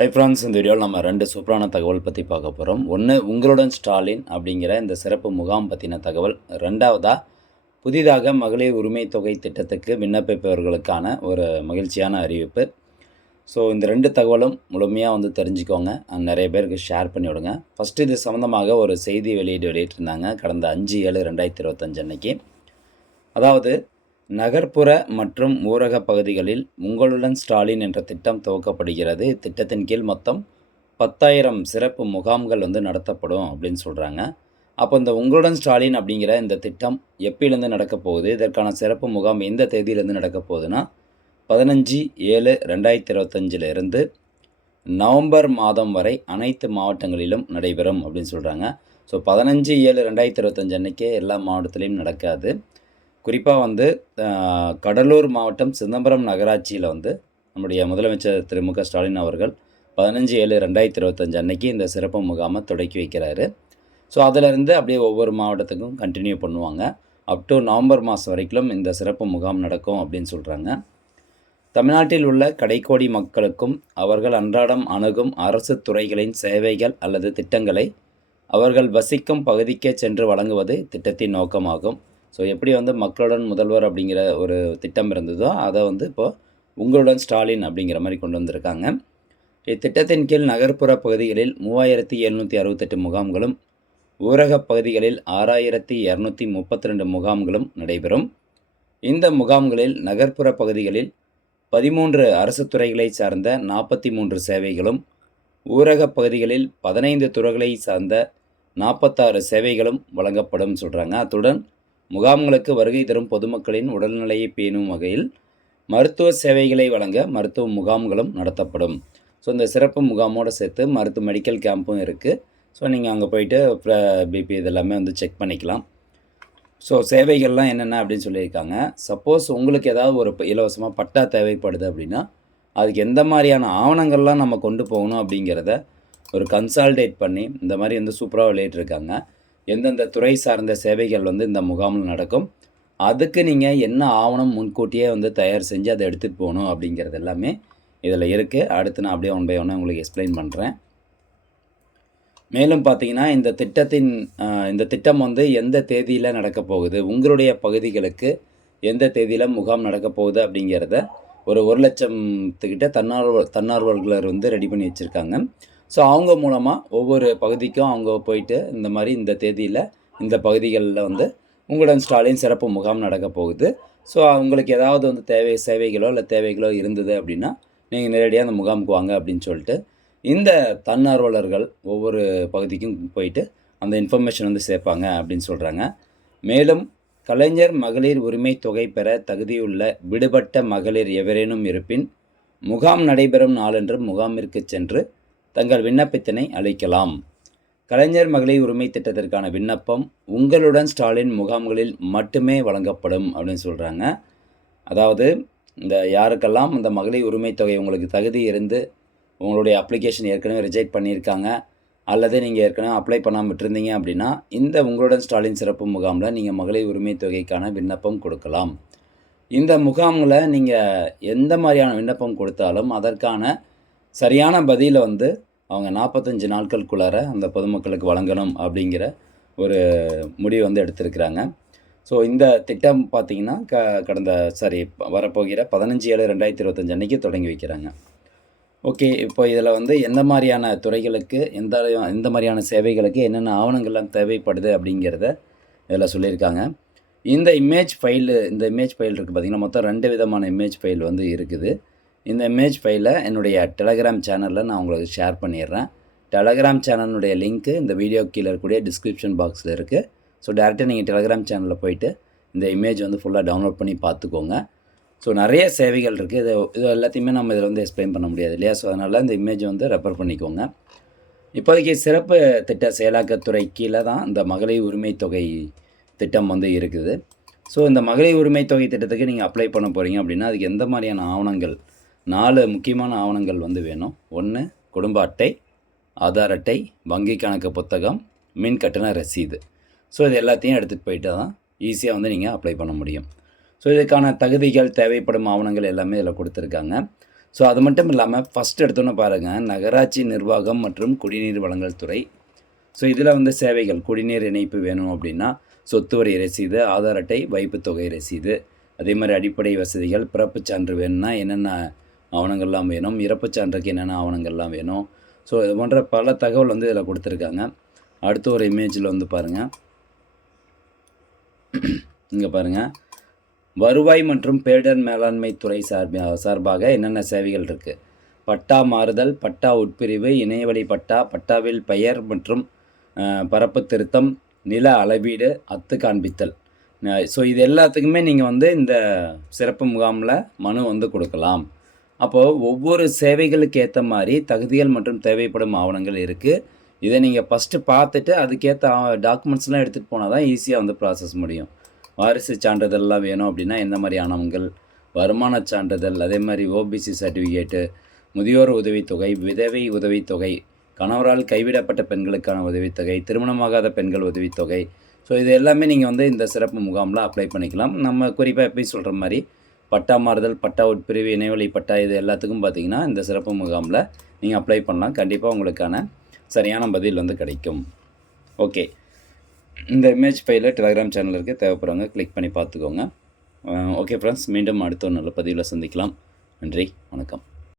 Hi friends இந்த வீடியோவில் நம்ம ரெண்டு சூப்பரான தகவல் பற்றி பார்க்க போகிறோம் ஒன்று உங்களுடன் ஸ்டாலின் அப்படிங்கிற இந்த சிறப்பு முகாம் பற்றின தகவல். ரெண்டாவதாக புதிதாக மகளிர் உரிமை தொகை திட்டத்துக்கு விண்ணப்பிப்பவர்களுக்கான ஒரு மகிழ்ச்சியான அறிவிப்பு. ஸோ இந்த ரெண்டு தகவலும் முழுமையாக வந்து தெரிஞ்சுக்கோங்க. நிறைய பேருக்கு ஷேர் பண்ணி விடுங்க. ஃபஸ்ட்டு இது சம்மந்தமாக ஒரு செய்தி வெளியீடு வெளியிட்டிருந்தாங்க. கடந்த அஞ்சு ஏழு ரெண்டாயிரத்தி இருபத்தஞ்சு அன்னைக்கு. அதாவது நகர்ப்புற மற்றும் ஊரக பகுதிகளில் உங்களுடன் ஸ்டாலின் என்ற திட்டம் துவக்கப்படுகிறது. திட்டத்தின் கீழ் மொத்தம் பத்தாயிரம் சிறப்பு முகாம்கள் வந்து நடத்தப்படும் அப்படின்னு சொல்கிறாங்க அப்போ இந்த உங்களுடன் ஸ்டாலின் அப்படிங்கிற இந்த திட்டம் எப்பயிலேருந்து நடக்க போகுது? இதற்கான சிறப்பு முகாம் எந்த தேதியிலேருந்து நடக்க போகுதுன்னா பதினஞ்சு ஏழு ரெண்டாயிரத்தி இருபத்தஞ்சிலிருந்து நவம்பர் மாதம் வரை அனைத்து மாவட்டங்களிலும் நடைபெறும் அப்படின்னு சொல்கிறாங்க ஸோ பதினஞ்சு ஏழு ரெண்டாயிரத்தி இருபத்தஞ்சு அன்றைக்கே எல்லா மாவட்டத்திலையும் நடக்காது. குறிப்பாக வந்து கடலூர் மாவட்டம் சிதம்பரம் நகராட்சியில் வந்து நம்முடைய முதலமைச்சர் திரு. மு. க. ஸ்டாலின் அவர்கள் பதினஞ்சு ஏழு ரெண்டாயிரத்தி இருபத்தஞ்சு அன்னைக்கு இந்த சிறப்பு முகாமை தொடக்கி வைக்கிறாரு. ஸோ அதிலிருந்து அப்படியே ஒவ்வொரு மாவட்டத்துக்கும் கண்டினியூ பண்ணுவாங்க. அப் டு நவம்பர் மாதம் வரைக்கும் இந்த சிறப்பு முகாம் நடக்கும் அப்படின்னு சொல்கிறாங்க தமிழ்நாட்டில் உள்ள கடைக்கோடி மக்களுக்கும் அவர்கள் அன்றாடம் அணுகும் அரசு துறைகளின் சேவைகள் அல்லது திட்டங்களை அவர்கள் வசிக்கும் பகுதிக்கே சென்று வழங்குவது திட்டத்தின் நோக்கமாகும். ஸோ எப்படி வந்து மக்களுடன் முதல்வர் அப்படிங்கிற ஒரு திட்டம் இருந்ததோ அதை வந்து இப்போது உங்களுடன் ஸ்டாலின் அப்படிங்கிற மாதிரி கொண்டு வந்திருக்காங்க. இத்திட்டத்தின் கீழ் நகர்ப்புற பகுதிகளில் மூவாயிரத்தி எழுநூற்றி அறுபத்தெட்டு முகாம்களும் ஊரகப் பகுதிகளில் ஆறாயிரத்தி இரநூத்தி முப்பத்தி ரெண்டு முகாம்களும் நடைபெறும். இந்த முகாம்களில் நகர்ப்புற பகுதிகளில் பதிமூன்று அரசு துறைகளை சார்ந்த நாற்பத்தி மூன்று சேவைகளும் ஊரகப் பகுதிகளில் பதினைந்து துறைகளை சார்ந்த நாற்பத்தாறு சேவைகளும் வழங்கப்படும் சொல்கிறாங்க அத்துடன் முகாம்களுக்கு வருகை தரும் பொதுமக்களின் உடல்நிலையை பேணும் வகையில் மருத்துவ சேவைகளை வழங்க மருத்துவ முகாம்களும் நடத்தப்படும். ஸோ இந்த சிறப்பு முகாமோடு சேர்த்து மருத்துவ மெடிக்கல் கேம்பும் இருக்குது ஸோ நீங்கள் அங்கே போயிட்டு பிபி இதெல்லாமே வந்து செக் பண்ணிக்கலாம். ஸோ சேவைகள்லாம் என்னென்ன அப்படின்னு சொல்லியிருக்காங்க. சப்போஸ் உங்களுக்கு ஏதாவது ஒரு இலவசமாக பட்டா தேவைப்படுது அப்படின்னா அதுக்கு எந்த மாதிரியான ஆவணங்கள்லாம் நம்ம கொண்டு போகணும் அப்படிங்கிறத ஒரு கன்சால்டேட் பண்ணி இந்த மாதிரி வந்து சூப்பராக வெளியிட்டிருக்காங்க. எந்தெந்த துறை சார்ந்த சேவைகள் வந்து இந்த முகாமில் நடக்கும் அதுக்கு நீங்கள் என்ன ஆவணம் முன்கூட்டியே வந்து தயார் செஞ்சு அதை எடுத்துகிட்டு போகணும் அப்படிங்கிறது எல்லாமே இதில் இருக்குது அடுத்து நான் அப்படியே ஒன் பை ஒன்று உங்களுக்கு எக்ஸ்பிளைன் பண்ணுறேன் மேலும் பார்த்தீங்கன்னா இந்த திட்டத்தின் இந்த திட்டம் வந்து எந்த தேதியில் நடக்க போகுது உங்களுடைய பகுதிகளுக்கு எந்த தேதியில் முகாம் நடக்க போகுது அப்படிங்கிறத ஒரு ஒரு லட்சத்துக்கிட்ட தன்னார்வ தன்னார்வலர் வந்து ரெடி பண்ணி வச்சுருக்காங்க. ஸோ அவங்க மூலமாக ஒவ்வொரு பகுதிக்கும் அவங்க போயிட்டு இந்த மாதிரி இந்த தேதியில் இந்த பகுதிகளில் வந்து உங்களுடன் ஸ்டாலின் சிறப்பு முகாம் நடக்க போகுது. ஸோ அவங்களுக்கு ஏதாவது வந்து தேவை சேவைகளோ இல்லை தேவைகளோ இருந்தது அப்படின்னா நீங்கள் நேரடியாக அந்த முகாமுக்கு வாங்க அப்படின்னு சொல்லிட்டு இந்த தன்னார்வலர்கள் ஒவ்வொரு பகுதிக்கும் போயிட்டு அந்த இன்ஃபர்மேஷன் வந்து சேர்ப்பாங்க அப்படின்னு சொல்கிறாங்க மேலும் கலைஞர் மகளிர் உரிமை தொகை பெற தகுதியுள்ள விடுபட்ட மகளிர் எவரேனும் இருப்பின் முகாம் நடைபெறும் நாளன்று முகாமிற்கு சென்று தங்கள் விண்ணப்பத்தினை அளிக்கலாம். கலைஞர் மகளிர் உரிமை திட்டத்திற்கான விண்ணப்பம் உங்களுடன் ஸ்டாலின் முகாம்களில் மட்டுமே வழங்கப்படும் அப்படின்னு சொல்கிறாங்க அதாவது இந்த யாருக்கெல்லாம் இந்த மகளிர் உரிமை தொகை உங்களுக்கு தகுதி இருந்து உங்களுடைய அப்ளிகேஷன் ஏற்கனவே ரிஜெக்ட் பண்ணியிருக்காங்க அல்லது நீங்கள் ஏற்கனவே அப்ளை பண்ணாமல் விட்டுருந்தீங்க அப்படின்னா இந்த உங்களுடன் ஸ்டாலின் சிறப்பு முகாமில் நீங்கள் மகளிர் உரிமை தொகைக்கான விண்ணப்பம் கொடுக்கலாம். இந்த முகாமில் நீங்கள் எந்த மாதிரியான விண்ணப்பம் கொடுத்தாலும் அதற்கான சரியான பதிலை வந்து அவங்க நாற்பத்தஞ்சு நாட்களுக்குள்ளார அந்த பொதுமக்களுக்கு வழங்கணும் அப்படிங்கிற ஒரு முடிவு வந்து எடுத்திருக்கிறாங்க. ஸோ இந்த திட்டம் பார்த்திங்கன்னா க கடந்த சாரி வரப்போகிற பதினஞ்சு ஏழு ரெண்டாயிரத்தி இருபத்தஞ்சு அன்றைக்கி தொடங்கி வைக்கிறாங்க. ஓகே இப்போ இதில் வந்து எந்த மாதிரியான துறைகளுக்கு எந்த எந்த மாதிரியான சேவைகளுக்கு என்னென்ன ஆவணங்கள்லாம் தேவைப்படுது அப்படிங்கிறத இதில் சொல்லியிருக்காங்க. இந்த இமேஜ் ஃபைலு இந்த இமேஜ் ஃபைல் இருக்குது பார்த்திங்கன்னா மொத்தம் ரெண்டு விதமான இமேஜ் ஃபைல் வந்து இருக்குது. இந்த இமேஜ் ஃபைலை என்னுடைய டெலகிராம் சேனலில் நான் உங்களுக்கு ஷேர் பண்ணிடுறேன். டெலகிராம் சேனலுடைய லிங்க்கு இந்த வீடியோ கீழே இருக்கக்கூடிய டிஸ்கிரிப்ஷன் பாக்ஸில் இருக்குது ஸோ டேரெக்டாக நீங்கள் டெலகிராம் சேனலில் போயிட்டு இந்த இமேஜ் வந்து ஃபுல்லாக டவுன்லோட் பண்ணி பார்த்துக்கோங்க. ஸோ நிறைய சேவைகள் இருக்குது இது இது எல்லாத்தையுமே நம்ம இதில் வந்து எக்ஸ்பிளைன் பண்ண முடியாது இல்லையா? ஸோ அதனால் இந்த இமேஜ் வந்து ரெஃபர் பண்ணிக்கோங்க. இப்போதைக்கு சிறப்பு திட்ட செயலாக்கத்துறை கீழே தான் இந்த மகளிர் உரிமை தொகை திட்டம் வந்து இருக்குது. ஸோ இந்த மகளிர் உரிமை தொகை திட்டத்துக்கு நீங்கள் அப்ளை பண்ண போகிறீங்க அப்படின்னா அதுக்கு எந்த மாதிரியான ஆவணங்கள் நாலு முக்கியமான ஆவணங்கள் வந்து வேணும். ஒன்று குடும்ப அட்டை ஆதார் அட்டை வங்கி கணக்கு புத்தகம் மின் கட்டண ரசீது. ஸோ இது எல்லாத்தையும் எடுத்துகிட்டு போயிட்டு தான் ஈஸியாக வந்து நீங்கள் அப்ளை பண்ண முடியும். ஸோ இதுக்கான தகுதிகள் தேவைப்படும் ஆவணங்கள் எல்லாமே இதில் கொடுத்துருக்காங்க. ஸோ அது மட்டும் இல்லாமல் ஃபஸ்ட் எடுத்தோன்னே பாருங்கள் நகராட்சி நிர்வாகம் மற்றும் குடிநீர் வழங்கல் துறை. ஸோ இதில் வந்து சேவைகள் குடிநீர் இணைப்பு வேணும் அப்படின்னா சொத்து வரி ரசீது ஆதார் அட்டை வைப்புத் தொகை ரசீது. அதே மாதிரி அடிப்படை வசதிகள் பிறப்புச் சான்று வேணும்னா என்னென்ன ஆவணங்கள்லாம் வேணும். இறப்புச் சான்றுக்கு என்னென்ன ஆவணங்கள்லாம் வேணும். ஸோ இது போன்ற பல தகவல் வந்து இதில் கொடுத்துருக்காங்க. அடுத்த ஒரு இமேஜில் வந்து பாருங்கள் இங்கே பாருங்கள் வருவாய் மற்றும் பேரிடர் மேலாண்மை துறை சார்பா சார்பாக என்னென்ன சேவைகள் இருக்குது பட்டா மாறுதல் பட்டா உட்பிரிவு இணையவழி பட்டா பட்டாவில் பெயர் மற்றும் பரப்பு திருத்தம் நில அளவீடு அத்து காண்பித்தல். ஸோ இது எல்லாத்துக்குமே நீங்கள் வந்து இந்த சிறப்பு முகாமில் மனு வந்து கொடுக்கலாம். அப்போது ஒவ்வொரு சேவைகளுக்கு ஏற்ற மாதிரி தகுதிகள் மற்றும் தேவைப்படும் ஆவணங்கள் இருக்குது இதை நீங்கள் ஃபஸ்ட்டு பார்த்துட்டு அதுக்கேற்ற டாக்குமெண்ட்ஸ்லாம் எடுத்துகிட்டு போனால் தான் ஈஸியாக வந்து ப்ராசஸ் முடியும். வாரிசு சான்றிதழ்லாம் வேணும் அப்படின்னா எந்த மாதிரி ஆணவங்கள் வருமான சான்றிதழ் அதே மாதிரி ஓபிசி சர்டிஃபிகேட்டு முதியோர் உதவித்தொகை விதவை உதவித்தொகை கணவரால் கைவிடப்பட்ட பெண்களுக்கான உதவித்தொகை திருமணமாகாத பெண்கள் உதவித்தொகை. ஸோ இது எல்லாமே நீங்கள் வந்து இந்த சிறப்பு முகாமில் அப்ளை பண்ணிக்கலாம். நம்ம குறிப்பாக எப்பயும் சொல்கிற மாதிரி பட்டா மாறுதல் பட்டா உட்பிரிவு இணையவழி பட்டா இது எல்லாத்துக்கும் பார்த்தீங்கன்னா இந்த சிறப்பு முகாமில் நீங்கள் அப்ளை பண்ணலாம். கண்டிப்பாக உங்களுக்கான சரியான பதில் வந்து கிடைக்கும். ஓகே இந்த இமேஜ் ஃபைலில் டெலிகிராம் சேனல் இருக்குது தேவைப்படுறவங்க கிளிக் பண்ணி பார்த்துக்கோங்க. ஓகே ஃப்ரெண்ட்ஸ் மீண்டும் அடுத்த ஒரு நல்ல பதிவில் சந்திக்கலாம். நன்றி வணக்கம்.